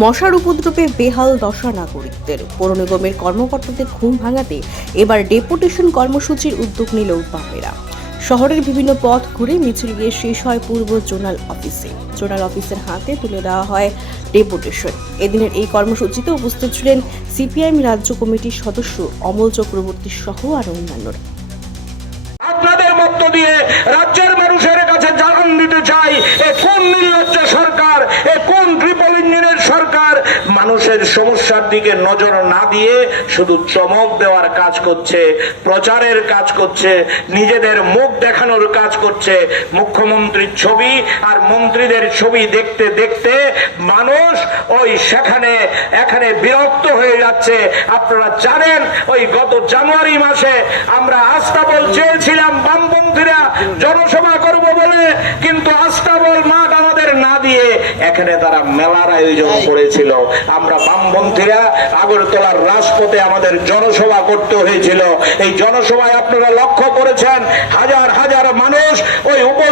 মশার উপদ্রবে বেহাল দশা নাগরিকদের। পৌর নিগমের কর্মকর্তাদের ঘুম ভাঙাতে এবার ডেপুটেশন কর্মসূচির উদ্যোগ নিল বামেরা শহরের বিভিন্ন পথ ঘুরে মিছিল গিয়ে শেষ হয় পূর্ব জোনাল অফিসে। জোনাল অফিসের হাতে তুলে দেওয়া হয় ডেপুটেশন। এদিনের এই কর্মসূচিতে উপস্থিত ছিলেন সিপিআইএম রাজ্য কমিটির সদস্য অমল চক্রবর্তী সহ আর অন্যান্যরা। রাজ্যের সরকার মানুষের সমস্যার দিকে নজর না দিয়ে শুধু চমক দেওয়ার কাজ করছে, প্রচারের কাজ করছে, নিজেদের মুখ দেখানোর কাজ করছে। মুখ্যমন্ত্রীর ছবি আর মন্ত্রীদের ছবি দেখতে দেখতে মানুষ ওই সেখানে, এখানে বিরক্ত হয়ে যাচ্ছে। আপনারা জানেন, ওই গত জানুয়ারি মাসে আমরা আস্তাবল চেয়েছিলাম বামপন্থীরা, জনসভা করব বলে, কিন্তু আস্তাবল দিয়ে এখানে তারা মেলার আয়োজন করেছিল। আমরা বামপন্থীরা আগরতলার রাজপথে আমাদের জনসভা করতে হয়েছিল। এই জনসভায় আপনারা লক্ষ্য করেছেন, হাজার হাজার মানুষ ওই হয়ে